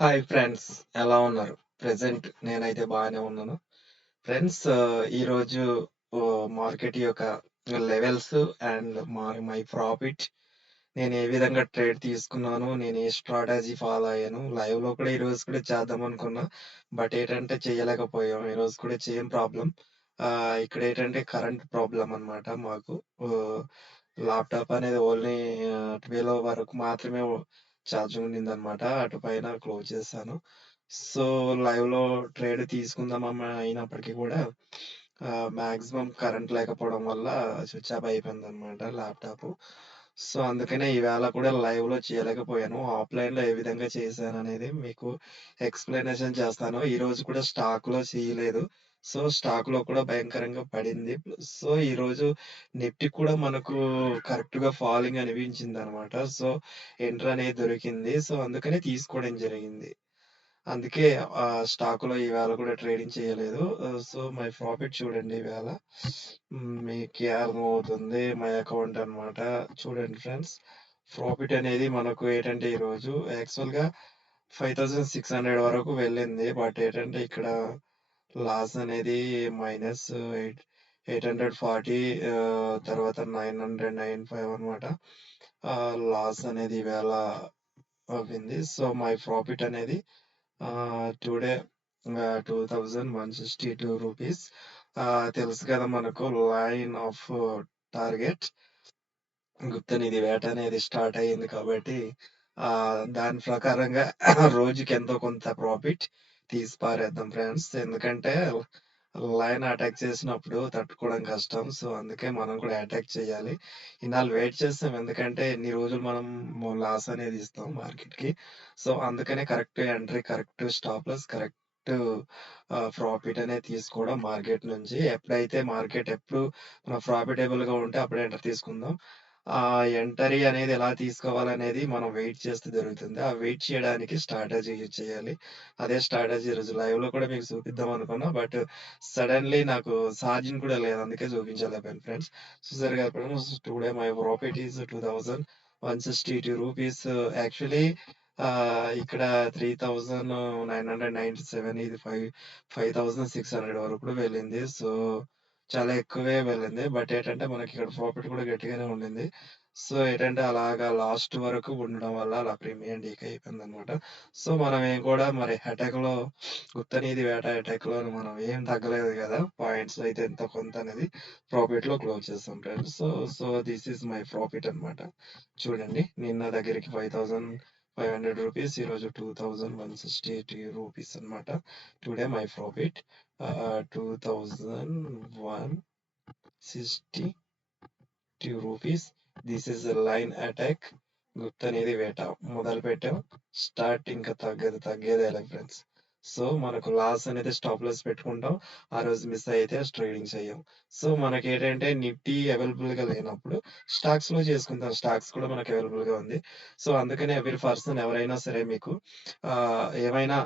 Hi friends ఎలా ఉన్నారు? Present నేనైతే బాగానే ఉన్నాను. ఫ్రెండ్స్ ఈరోజు మార్కెట్ యొక్క లెవెల్స్ అండ్ మా మై ప్రాఫిట్ నేను ఏ విధంగా ట్రేడ్ తీసుకున్నాను, నేను ఏ స్ట్రాటజీ ఫాలో అయ్యాను. లైవ్‌లో కూడా ఈరోజు కూడా చేద్దాం అనుకున్నా. బట్ ఏంటంటే చేయలేకపోయాం. ఈరోజు కూడా చేయం ప్రాబ్లం ఇక్కడ ఏంటంటే కరెంట్ ప్రాబ్లం అన్నమాట మాకు. లాప్టాప్ ల్యాప్‌టాప్ అనేది ఓన్లీ ట్వెల్వ్ వరకు మాత్రమే ఛార్జింగ్ ఉండిందన్నమాట. అటు పైన క్లోజ్ చేశాను. సో, లైవ్‌లో ట్రేడ్ తీసుకుందాం అయినప్పటికీ కూడా మాక్సిమం కరెంట్ లేకపోవడం వల్ల స్విచ్ ఆఫ్ అయిపోయింది అనమాట ల్యాప్టాప్ సో, అందుకనే ఈవేళ కూడా లైవ్‌లో చేయలేకపోయాను. ఆఫ్‌లైన్‌లో ఏ విధంగా చేశాను అనేది మీకు ఎక్స్ప్లెనేషన్ చేస్తాను. ఈరోజు కూడా స్టాక్‌లో చేయలేదు. సో, స్టాక్‌లో కూడా భయంకరంగా పడింది. సో, ఈరోజు నిఫ్టీ కూడా మనకు కరెక్ట్‌గా ఫాలింగ్ అనిపించిందన్నమాట. సో, ఎంటర్ అనేది దొరికింది. సో, అందుకనే తీసుకోవడం జరిగింది. అందుకే ఆహ్, స్టాక్‌లో ఈవేళ కూడా ట్రేడింగ్ చేయలేదు. ఆహ్, సో, మై ప్రాఫిట్ చూడండి ఈవేళ. హ్మ్, మీకే అర్థమవుతుంది. మై అకౌంట్ అన్నమాట. చూడండి ఫ్రెండ్స్. ప్రాఫిట్ అనేది మనకు ఏంటంటే ఈరోజు యాక్చువల్‌గా 5600 వరకు వెళ్ళింది. బట్ ఏంటంటే ఇక్కడ లాస్ అనేది minus eight eight hundred forty తర్వాత 995 అన్నమాట. అనమాట లాస్ అనేది ఈవేళ అవ్వింది. సో, మై ప్రాఫిట్ అనేది today two thousand one sixty two rupees. తెలుసు కదా మనకు లైన్ ఆఫ్ టార్గెట్. గుప్తనిధి వేట అనేది స్టార్ట్ అయింది కాబట్టి దాని ప్రకారంగా రోజుకి ఎంతో కొంత ప్రాఫిట్ తీసి పారేద్దాం ఫ్రెండ్స్. ఎందుకంటే లైన్ అటాక్ చేసినప్పుడు తట్టుకోవడం కష్టం. సో, అందుకే మనం కూడా అటాక్ చేయాలి. ఇన్నాళ్ళు వెయిట్ చేస్తాం ఎందుకంటే ఇన్ని రోజులు మనం లాస్ అనేది ఇస్తాం మార్కెట్‌కి. సో, అందుకనే correct entry, correct stop loss, correct profit అనేది తీసుకోవడం మార్కెట్ నుంచి. ఎప్పుడైతే మార్కెట్ ఎప్పుడు మన ప్రాఫిటబుల్‌గా ఉంటే అప్పుడు ఎంటర్ తీసుకుందాం. ఆ ఎంటరీ అనేది ఎలా తీసుకోవాలనేది మనం వెయిట్ చేస్తే జరుగుతుంది ఆ వెయిట్ చేయడానికి స్ట్రాటజీ యూజ్ చేయాలి. అదే స్ట్రాటజీ రోజు లైవ్లో కూడా మీకు చూపిద్దాం అనుకున్నా. బట్ సడన్లీ నాకు ఛార్జింగ్ కూడా లేదు. అందుకే చూపించలేకపోయాను ఫ్రెండ్స్. చూసారు కదా today my profit is 2162 rupees. Actually ఇక్కడ three thousand nine hundred ninety seven ఇది ఫైవ్ 5600 వరకు కూడా వెళ్ళింది. సో, చాలా ఎక్కువే వెళ్ళింది. బట్ ఏంటంటే మనకి ఇక్కడ ప్రాఫిట్ కూడా గట్టిగానే ఉండింది. సో, ఏంటంటే అలాగా లాస్ట్ వరకు ఉండడం వల్ల అలా ప్రీమియం డీకే అయిపోయిందన్నమాట. సో, మనం ఏం కూడా మరి అటాక్లో నిధి వేట అటాక్‌లో మనం ఏం తగ్గలేదు కదా! పాయింట్స్ అయితే ఎంత కొంత అనేది ప్రాఫిట్‌లో క్లోజ్ చేస్తాం friends. So, so this is my profit అన్నమాట. చూడండి నిన్న దగ్గరికి 5500 రూపీస్ ఈరోజు 2162 రూపీస్ అన్నమాట. Today my profit ah, 2162 rupees. This is line attack. గుప్త నిధి వేట మొదలుపెట్టాం. స్టార్ట్ ఇంకా తగ్గదు తగ్గేదేలే ఫ్రెండ్స్. సో, మనకు లాస్ అనేది స్టాప్ లాస్ పెట్టుకుంటాం. ఆ రోజు మిస్ అయితే ట్రేడింగ్ చెయ్యం. సో, మనకేంటంటే నిఫ్టీ అవైలబుల్‌గా లేనప్పుడు స్టాక్స్‌లో చేసుకుంటాం. స్టాక్స్ కూడా మనకు అవైలబుల్‌గా ఉంది. సో, అందుకనే ఎవరి పర్సన్ ఎవరైనా సరే మీకు ఏమైనా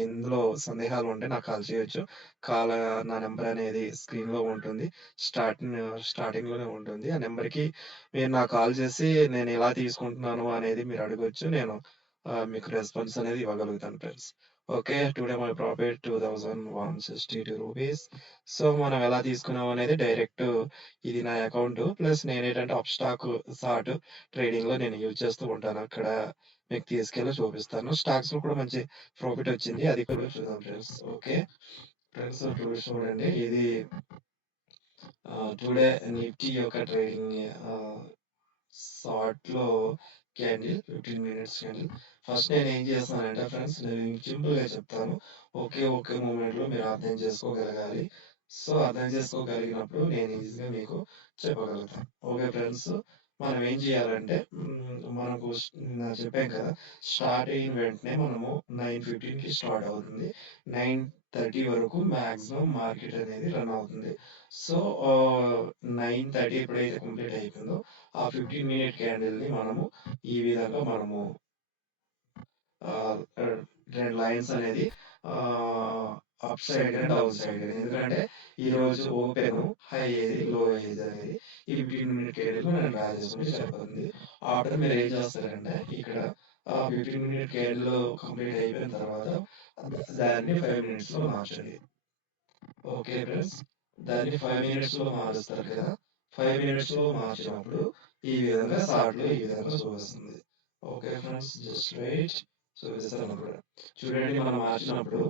ఇందులో సందేహాలు ఉంటే నాకు కాల్ చేయొచ్చు. కాల్ నా నెంబర్ అనేది స్క్రీన్లో ఉంటుంది. స్టార్టింగ్లోనే ఉంటుంది. ఆ నెంబర్కి మీరు నాకు కాల్ చేసి నేను ఎలా తీసుకుంటున్నాను అనేది మీరు అడగొచ్చు. నేను మీకు రెస్పాన్స్ అనేది ఇవ్వగలుగుతాను friends. Okay. Today my profit 2162 rupees. So, మనం ఎలా తీసుకున్నాం అనేది డైరెక్ట్ ఇది నా అకౌంట్. ప్లస్ నేను ఏంటంటే అప్ స్టాక్ షార్ట్ ట్రేడింగ్‌లో నేను యూజ్ చేస్తూ ఉంటాను. అక్కడ మీకు తీసుకెళ్ళి చూపిస్తాను. స్టాక్స్‌లో కూడా మంచి ప్రాఫిట్ వచ్చింది. అది కూడా చూద్దాం ఫ్రెండ్స్. ఓకే. ఫ్రెండ్స్ చూడండి ఇది టుడే నిఫ్టీ యొక్క ట్రేడింగ్ షార్ట్లో క్యాండిల్ 15 మినిట్స్ క్యాండిల్. ఫస్ట్ నేను ఏం చేస్తానంటే ఫ్రెండ్స్ నేను సింపుల్‌గా చెప్తాను. ఒకే ఒకే మూమెంట్‌లో మీరు అర్థం చేసుకోగలగాలి. సో, అర్థం చేసుకోగలిగినప్పుడు నేను ఈజీగా మీకు చెప్పగలుగుతాను. Okay friends. మనం ఏం చేయాలంటే మనకు చెప్పాం కదా! స్టార్ట్ అయిన వెంటనే మనము 9:15కి స్టార్ట్ అవుతుంది. 9:30 వరకు మాక్సిమం మార్కెట్ అనేది రన్ అవుతుంది. సో, నైన్ థర్టీ ఎప్పుడైతే కంప్లీట్ అయిపోయిందో ఆ 15 మినిట్ క్యాండిల్‌ని మనము ఈ విధంగా మనము రెండు లైన్స్ అనేది up side and down side ఎందుకంటే ఈ రోజు ఓపెన్ హై ఏది, లో ఏది అనేది ఈ 15 మినిట్ క్యాండిల్‌లో నేను డ్రా చేసుకుని సరిపోతుంది. ఆఫ్టర్ మీరు ఏం చేస్తారంటే ఇక్కడ ఆ 15 మినిట్ క్యాండిల్ కంప్లీట్ అయిపోయిన తర్వాత దాన్ని 5 మినిట్స్‌లో మార్చండి. Okay friends. దాన్ని 5 మినిట్స్‌లో మారుస్తారు కదా! ఫైవ్ మినిట్స్లో మార్చినప్పుడు ఈ విధంగా చార్ట్‌లో ఈ విధంగా చూపిస్తుంది. Okay friends. Just wait. చూపిస్తాను చూడండి మనం మార్చినప్పుడు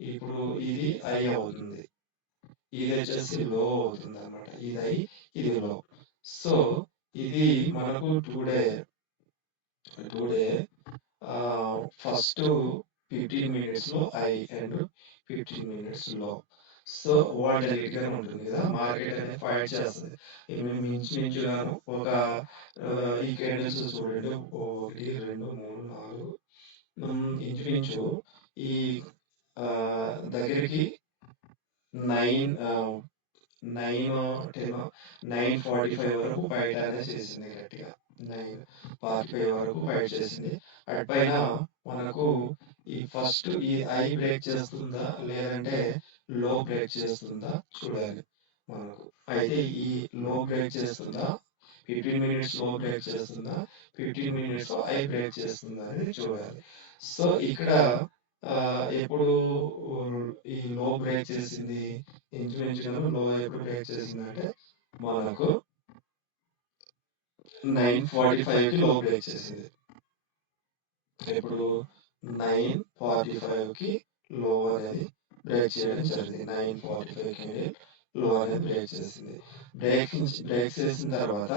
ఇప్పుడు ఇది ఐ అవుతుంది. ఇది వచ్చేసి లో అవుతుంది అనమాట ఇది ఐ ఇది లో. సో, ఇది మనకు టుడే టుడే ఫస్ట్ ఫస్ట్ 15 మినిట్స్‌లో హై అండ్ 15 మినిట్స్లో. సో, వాల్టాలిటీగానే ఉంటుంది కదా! మార్కెట్ అనేది ఫైట్ చేస్తుంది మేము ఇంచుమించుగాను ఒక ఈ క్యాండిల్స్ చూడండి ఒకటి రెండు మూడు నాలుగు ఇంచుమించు ఈ దగ్గరికి దగ్గరికి 9 ఆహ్, 9 10 9:45 వరకు ఫైట్ అనేది చేసింది గట్టిగా. 9:45 వరకు ఫైట్ చేసింది. అటుపైన మనకు ఈ ఫస్ట్ ఈ ఐ బ్రేక్ చేస్తుందా? లేదంటే లో బ్రేక్ చేస్తుందా? చూడాలి మనకు. అయితే ఈ లో బ్రేక్ చేస్తుందా? 15 మినిట్స్లో బ్రేక్ చేస్తుందా? ఫిఫ్టీన్ మినిట్స్ ఐ బ్రేక్ చేస్తుందా? అనేది చూడాలి. సో, ఇక్కడ ఎప్పుడు ఈ లో బ్రేక్ చేసింది? ఇంచుమించుగాను లో ఎప్పుడు బ్రేక్ చేసిందంటే మనకు 9:45కి లో బ్రేక్ చేసింది. ఎప్పుడు 9:45కి లో అనేది బ్రేక్ చేయడం జరిగింది. 9:45 క్యాండిల్లో అనేది బ్రేక్ చేసింది. బ్రేక్ బ్రేక్ చేసిన తర్వాత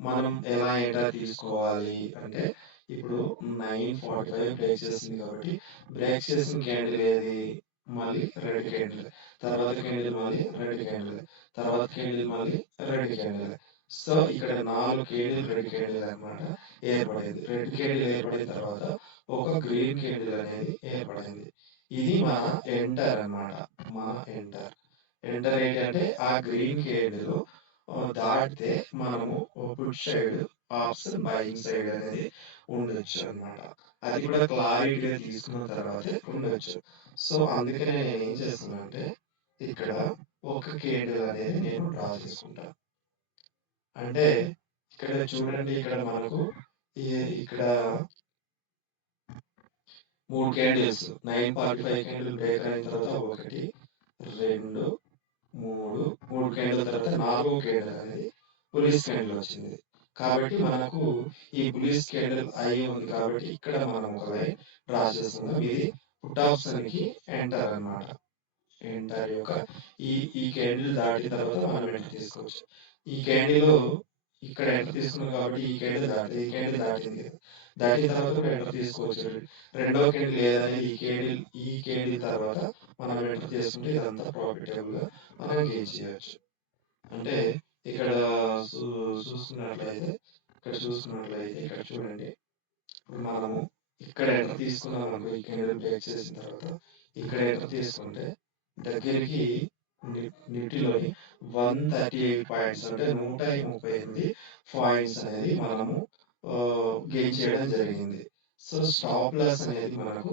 మనం ఎలా ఎంటర్ తీసుకోవాలి అంటే ఇప్పుడు 9:45 బ్రేక్ చేసింది కాబట్టి బ్రేక్ చేసిన క్యాండిల్ ఏది? మళ్ళీ రెడ్ క్యాండిల్. తర్వాత క్యాండిల్ మళ్ళీ రెడ్ క్యాండిల్. తర్వాత క్యాండిల్ మళ్ళీ రెడ్ క్యాండిల్. సో, ఇక్కడ నాలుగు క్యాండిల్ రెడ్ క్యాండిల్ అన్నమాట ఏర్పడింది. రెడ్ క్యాండిల్ ఏర్పడిన తర్వాత ఒక గ్రీన్ క్యాండిల్ అనేది ఏర్పడింది. ఇది మా ఎంటర్ అన్నమాట. మా ఎంటర్. ఎంటర్ ఏంటంటే ఆ గ్రీన్ క్యాండిల్ దాటితే మనము put side option buying side అనేది ఉండొచ్చు అన్నమాట. అది కూడా క్లారిటీగా తీసుకున్న తర్వాతే ఉండొచ్చు. సో, అందుకనే చేస్తున్నాను అంటే ఇక్కడ ఒక కేడు అనేది నేను డ్రా చేసుకుంటా. అంటే ఇక్కడ చూడండి ఇక్కడ మనకు ఇక్కడ మూడు క్యాండిల్స్ 9:45 క్యాండిల్ బ్రేక్ అయిన తర్వాత 1, 2, 3, 3 క్యాండిల్ తర్వాత నాలుగో క్యాండిల్ అనేది బుల్లిష్ క్యాండిల్ వచ్చింది. కాబట్టి మనకు ఈ బ్లూ స్కేడల్ ఐ ఉంది కాబట్టి ఇక్కడ మనం ఒక లైన్ డ్రా చేస్తున్నాం ఇది పుట్ ఆప్షన్‌కి ఎంటర్ అన్నమాట. ఎంటర్ యొక్క ఈ ఈ క్యాండిల్ దాటిన తర్వాత మనం ఎంటర్ తీసుకోవచ్చు. ఈ క్యాండిల్ ఇక్కడ ఎంటర్ తీసుకున్నాం కాబట్టి ఈ క్యాండిల్ దాటి ఈ క్యాండిల్ దాటింది. దాటిన తర్వాత కూడా ఎంటర్ తీసుకోవచ్చు. రెండో క్యాండిల్ ఏదైనా ఈ క్యాండిల్ ఈ క్యాండిల్ తర్వాత మనం ఎంటర్ చేసుకుంటే ఇదంతా ప్రాఫిటబుల్గా మనం గేజ్ చేయవచ్చు అంటే ఇక్కడ చూ ఇక్కడ చూసుకున్నట్లయితే ఇక్కడ చూడండి. ఇప్పుడు మనము ఇక్కడ ఎంటర్ తీసుకున్నాం అనుకో ఈ క్యాండిల్ బ్రేక్ చేసిన తర్వాత ఇక్కడ ఎంటర్ తీసుకుంటే దగ్గరికి నీటిలోని వన్ థర్టీ ఎయిట్ పాయింట్స్ అంటే 138 పాయింట్స్ అనేది మనము గెయిన్ చేయడం జరిగింది. సో, స్టాప్ లాస్ అనేది మనకు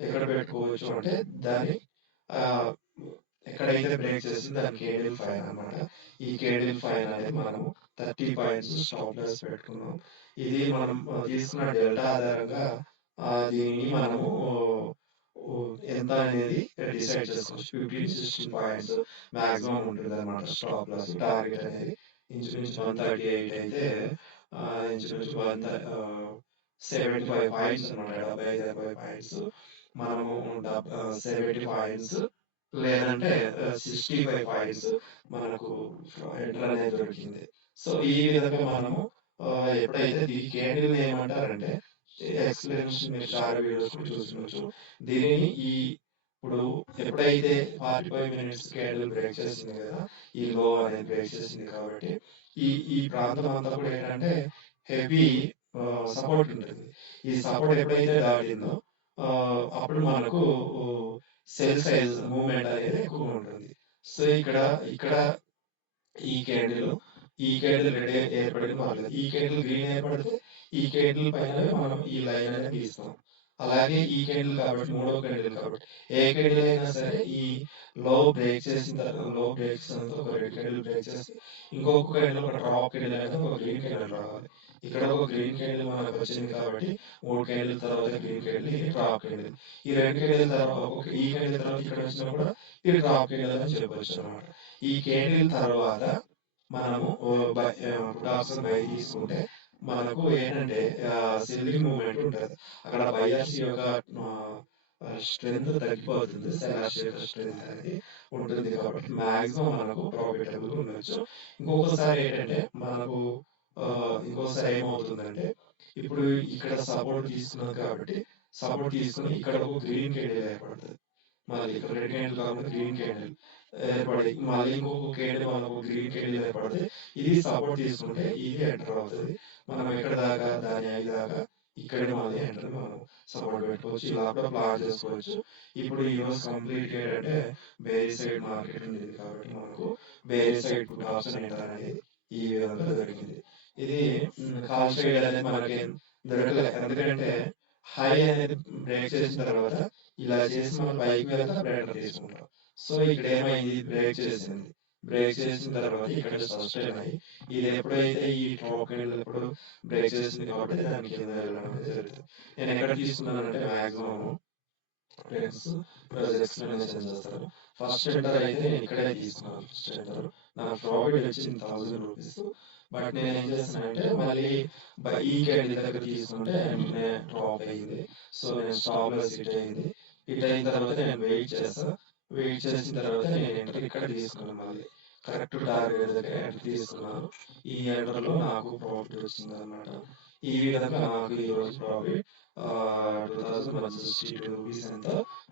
ఎక్కడ పెట్టుకోవచ్చు అంటే దాని ఎక్కడైతే బ్రేక్ చేసింది దాని కేడిల్ ఫైన్ అనమాట ఈ కేడిల్ ఫైన్ అనేది మనము 30 పాయింట్స్ స్టాప్ లాస్ పెట్టుకున్నాం. ఇది మనం తీసుకున్న డెల్టా ఆధారంగా ఆహ్, దీన్ని మనము ఎంత అనేది డిసైడ్ చేసుకోవచ్చు. 15, 16 పాయింట్స్ మాక్సిమం ఉంటుంది అనమాట స్టాప్ లాస్. టార్గెట్ అనేది ఇంచుమించు 138 అయితే ఇంచుమించు వన్ సెవెంటీ ఫైవ్ 75 పాయింట్స్ అన్నమాట. 75, 70 పాయింట్స్ మనము డబ్ ఆహ్, 70 పాయింట్స్ లేదంటే సిక్స్టీ ఫైవ్ పాయింట్స్ మనకు ఎంటర్ అనేది దొరికింది. సో, ఈ విధంగా మనము ఎప్పుడైతే ఈ క్యాండిల్ ఏమంటారంటే ఎక్స్ప్లెనేషన్ మీరు షార్ వీడియోస్ కూడా చూసుండొచ్చు. దీనిని ఈ ఇప్పుడు ఎప్పుడైతే 45 మినిట్స్ క్యాండిల్ బ్రేక్ చేసింది కదా! ఈ లో అనేది బ్రేక్ చేసింది కాబట్టి ఈ ఈ ప్రాంతం అంతా కూడా ఏంటంటే హెవీ సపోర్ట్ ఉంటుంది. ఈ సపోర్ట్ ఎప్పుడైతే దాటిందో అప్పుడు మనకు సెల్ సైజ్ మూమెంట్ అనేది ఎక్కువగా ఉంటుంది. సో, ఇక్కడ ఇక్కడ ఈ క్యాండిల్ ఈ క్యాండిల్ రెడ్ ఏర్పడింది పర్లేదు. ఈ క్యాండిల్ గ్రీన్ ఏర్పడితే ఈ క్యాండిల్ పైన మనం ఈ లైన్ అనేది గీస్తాం. అలాగే ఈ క్యాండిల్ కాబట్టి మూడో క్యాండిల్ కాబట్టి ఏ క్యాండిల్ అయినా సరే ఈ లో బ్రేక్ చేసిన తర్వాత లో బ్రేక్ చేసిన ఒక రెడ్ క్యాండిల్ బ్రేక్ చేసి ఇంకొక క్యాండిల్ ఒక డ్రాప్ క్యాండిల్ అయితే ఒక గ్రీన్ క్యాండిల్ రావాలి. ఇక్కడ ఒక గ్రీన్ క్యాండిల్ మనకు వచ్చింది కాబట్టి మూడు క్యాండిల్ తర్వాత గ్రీన్ క్యాండిల్ ఇది టాప్ క్యాండిల్ ఈ రెండు క్యాండిల్ తర్వాత ఒక ఈ క్యాండిల్ తర్వాత ఇక్కడ వచ్చినా కూడా ఇది టాప్ క్యాండిల్ అని చెప్పవచ్చు అనమాట ఈ క్యాండిల్ తర్వాత మనము డాక్టర్ బై తీసుకుంటే మనకు ఏంటంటే సెల్లింగ్ మూమెంట్ ఉంటుంది. అక్కడ బయర్స్ యొక్క స్ట్రెంత్ తగ్గిపోతుంది. సెలర్స్ యొక్క స్ట్రెంత్ అనేది ఉంటుంది కాబట్టి మాక్సిమం మనకు ప్రాఫిటబుల్ ఉండొచ్చు. ఇంకొకసారి ఏంటంటే మనకు ఆ, ఇంకోసారి ఏమవుతుందంటే ఇప్పుడు ఇక్కడ సపోర్ట్ తీసుకున్నాం కాబట్టి సపోర్ట్ తీసుకుని ఇక్కడ ఒక గ్రీన్ క్యాండిల్ ఏర్పడుతుంది. మళ్ళీ ఇక్కడ రెడ్ క్యాండిల్ కాకుండా గ్రీన్ క్యాండిల్ ఏర్పడి మళ్ళీ ఇంకొక క్యాండిల్ మనకు గ్రీన్ క్యాండిల్ ఏర్పడితే ఇది సపోర్ట్ తీసుకుంటే ఇది ఎంటర్ అవుతుంది. మనం ఎక్కడ దాకా దాని ఐదు దాకా ఇక్కడ మళ్ళీ ఎంటర్ మనం. సపోర్ట్ పెట్టుకోవచ్చు ఇలా కూడా ప్లాన్ చేసుకోవచ్చు. ఇప్పుడు యూఎస్ కంప్లీట్ అంటే బేరీ సైడ్ మార్కెట్ ఉంది కాబట్టి మనకు బేరీ సైడ్ పుట్ ఆప్షన్ ఎంటర్ అనేది ఈ విధంగా దొరికింది. ఇది కాల్ ట్రేడ్ అనేది మనకి దొరకలేదు ఎందుకంటే హై అనేది బ్రేక్ చేసిన తర్వాత ఇలా చేసి మనం పైకి వెళ్తే బ్రేటర్ తీసుకుంటాం. సో ఇక్కడ ఏమైంది? బ్రేక్ చేసింది. బ్రేక్ చేసిన తర్వాత ఇక్కడ సస్టైన్ అయ్యి ఇది ఎప్పుడైతే ఈ ట్రాక్ ఎప్పుడు బ్రేక్ చేసింది కాబట్టి దాని కింద వెళ్ళడం అనేది జరుగుతుంది. నేను ఎక్కడ తీసుకున్నానంటే మాక్సిమం ఫ్రెండ్స్ ఎక్స్ప్లెనేషన్ చేస్తారు. ఫస్ట్ ఎంటర్ అయితే నేను ఇక్కడే తీసుకున్నాను. ఫస్ట్ ఎంటర్ నా ప్రాఫిట్ వచ్చింది థౌసండ్ రూపీస్. బట్ నేను ఏం చేస్తానంటే మళ్ళీ ఈ క్యాండిల్ దగ్గర తీసుకుంటే వెంటనే డ్రాప్ అయింది. సో నేను స్టాప్లో సిట్ అయింది. హిట్ అయిన తర్వాత నేను వెయిట్ చేస్తాను వెయిట్ చేసిన తర్వాత నేను ఎంటర్ ఇక్కడ తీసుకున్నాను మళ్ళీ. కరెక్ట్ టార్గెట్ దగ్గర ఎంటర్ తీసుకున్నాను. ఈ ఎంటర్లో నాకు ప్రాఫిట్ వచ్చింది అనమాట ఈ విధంగా నాకు ఈ రోజు profit two thousand one sixty two rupees ఎంత?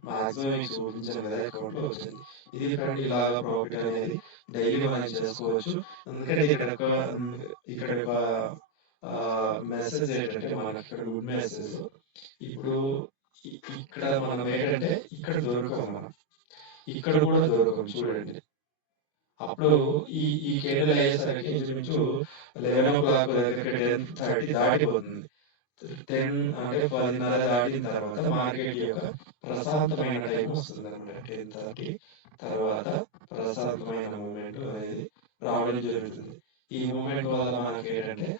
మాక్సిమం మీకు చూపించిన కదా అకౌంట్లో వచ్చింది. ఇది ఫ్రెండ్ ఇలాగ ప్రాఫిట్ అనేది డైలీ మనం చేసుకోవచ్చు. ఎందుకంటే ఇక్కడ ఒక ఇక్కడ ఒక మెసేజ్ ఏంటంటే మనకి ఇక్కడ గుడ్ మెసేజ్ ఇప్పుడు ఇక్కడ మనం ఏంటంటే ఇక్కడ దొరకం మనం. ఇక్కడ కూడా దొరకం చూడండి. అప్పుడు ఈ ఈ కేడలు అయ్యేసరికి ఇంచుమించు లెవెన్ ఓ క్లాక్ దగ్గర టెన్ థర్టీ దాటిపోతుంది. టెన్ అంటే పదిన్నర దాటిన తర్వాత మార్కెట్ యొక్క ప్రశాంతమైన టైం వస్తుంది అనమాట టెన్ థర్టీ తర్వాత ప్రశాంతమైన మూమెంట్ అనేది రావడం జరుగుతుంది. ఈ మూమెంట్ వల్ల మనకి ఏంటంటే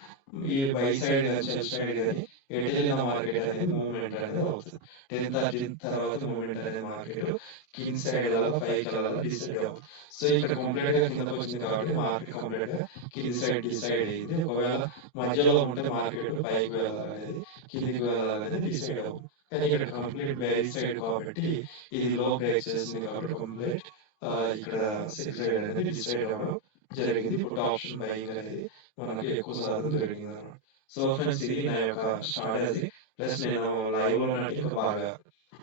ఈ బై సైడ్ సెల్ సైడ్ కానీ ఎటు మార్కెట్ అనేది మూవ్మెంట్ అనేది అవుతుంది టెన్ థర్టీ తర్వాత మూవ్మెంట్ అనేది మార్కెట్ కింద సైడ్ వెళ్ళాలి పైకి వెళ్ళాలి డిసైడ్ అవుతుంది సో ఇక్కడ కంప్లీట్గా కిందకు వచ్చింది కాబట్టి మార్కెట్ కంప్లీట్గా కింది సైడ్ డిసైడ్ అయ్యింది ఒకవేళ మధ్యలో ఉంటే మార్కెట్ పైకి వెళ్ళాలనేది కిందికి వెళ్ళాలనేది డిసైడ్ అవుతుంది కానీ ఇక్కడ కంప్లీట్ బేరీ సైడ్ కాబట్టి ఇది లో బ్రేక్ చేసింది కాబట్టి కంప్లీట్ ఇక్కడ సెల్ సైడ్ అనేది డిసైడ్ అవ్వడం జరిగింది. ఇప్పుడు ఆప్షన్ బైయింగ్ అనేది మనకి ఎక్కువ సాధన జరిగింది అన్నమాట. సో ఫ్రెండ్స్ ఇది నా యొక్క స్ట్రాటజీ ప్లస్ నేను లైవ్లో ఉన్నట్టు బాగా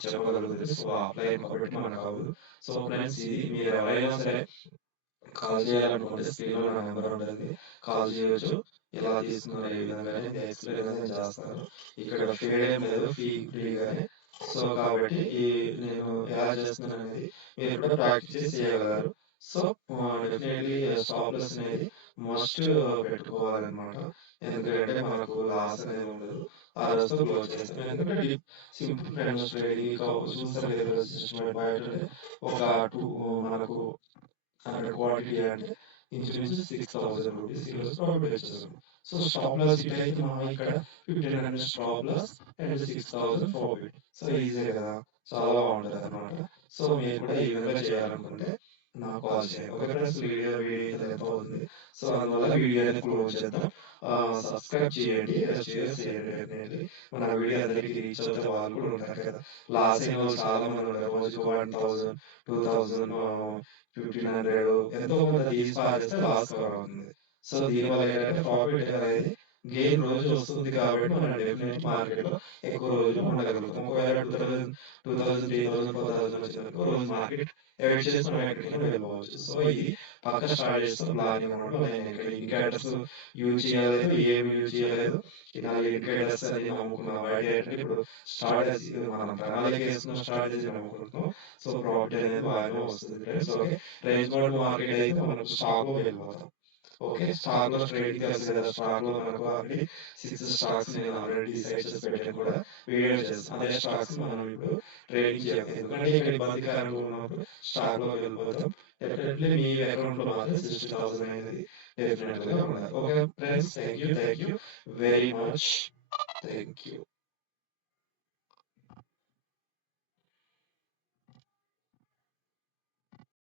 చెప్పగలుగుతుంది. సో ఆఫ్లైన్ కాబట్టి మనకు అవ్వదు సో ఫ్రెండ్స్ ఇది మీరు ఎవరైనా సరే కాల్ చేయాలనుకుంటే స్క్రీన్లో నా నెంబర్ ఉంటుంది. కాల్ చేయొచ్చు. ఎలా తీసుకున్నారు ఏ విధంగా నేను ఎక్స్ప్లెయిన్ చేస్తాను. ఇక్కడ ఫీడ్ ఏం లేదు ఫీ ఫ్రీ గానే సో కాబట్టి ఈ నేను ఎలా చేస్తున్నాను అనేది మీరు కూడా ప్రాక్టీస్ చేయగలరు. సో డెఫినెట్లీ స్టాప్ లాస్ అనేది మస్ట్ పెట్టుకోవాలన్నమాట. ఎందుకంటే మనకు లాస్ అనేది ఉండదు. ఆ రోజు క్లోజ్ చేస్తాం ఎందుకంటే సింపుల్ ఫ్రెండ్స్ ట్రేడింగ్ చూస్తారు కదా బయట ఒక టూ మనకు హండ్రెడ్ క్వాలిటీ అంటే ఇంచుమించు సిక్స్ థౌసండ్ రూపీస్ ఈ రోజు ప్రాఫిట్ వచ్చేసాం సో స్టాప్ లాస్ ఇట్ అయితే మనం ఇక్కడ fifteen hundred stop loss and six thousand profit so easy కదా. చాలా బాగుంటుంది అనమాట సో మీరు కూడా ఈ విధంగా చేయాలనుకుంటే కాల్ చేయండి ఓకే ఫ్రెండ్స్ వీడియో వీడియో ఎంత అవుతుంది సో అందువల్ల వీడియోని క్లోజ్ చేద్దాం సబ్స్క్రైబ్ చేయండి షేర్ చేయండి అనేది మన వీడియో అందరికి రీచ్ అవుతే వాళ్ళు కూడా ఉంటారు కదా లాస్ట్ అయిన చాలా మంది ఉన్నారు రోజుకు one thousand two thousand fifteen hundred ఎంతో కొంత తీసి పారేస్తే లాస్ కవర్ అవుతుంది సో దీనివల్ల ఏంటంటే ప్రాఫిట్ అనేది గెయిన్ రోజు వస్తుంది కాబట్టి మనం డెఫినెట్ మార్కెట్లో ఎక్కువ రోజు ఉండగలుగుతాం. ఒకవేళ two thousand two thousand three thousand four thousand వచ్చిన రోజు మార్కెట్ ఎవిట్ చేసి మనం ఎక్కడికైనా వెళ్ళవచ్చు సో ఇది పక్క స్టార్ట్ చేస్తాం ప్లానింగ్ అనమాట నేను ఇక్కడ ఇండికేటర్స్ యూజ్ చేయలేదు ఏమి యూజ్ చేయలేదు. ఇలా ఇండికేటర్స్ అని నమ్ముకున్నాం. వాటి ఇప్పుడు స్టార్ట్ మనం ప్రణాళిక వేసుకున్న స్టార్ట్ చేసి నమ్ముకుంటున్నాం. సో ప్రాఫిట్ అనేది బాగానే వస్తుంది. So okay range mode market అయితే మనం షాప్ వెళ్ళిపోతాం. ఓకే స్టాక్లో ట్రేడింగ్ తెలుసు కదా స్టాక్లో మనకు ఆల్రెడీ సిక్స్ స్టాక్స్ నేను ఆల్రెడీ డిసైడ్ చేసి పెట్టాను కూడా వీడియో చేస్తాను అదే స్టాక్స్ మనం ఇప్పుడు ట్రేడింగ్ చేయాలి ఎందుకంటే ఇక్కడ ఇబ్బందికరంగా ఉన్నప్పుడు స్టాక్లో వెళ్ళిపోతాం డెఫినెట్లీ మీ అకౌంట్లో మాత్రం సిక్స్టీ థౌసండ్ అనేది డెఫినెట్గా ఉన్నారు. Okay friends. Thank you. Thank you very much. Thank you.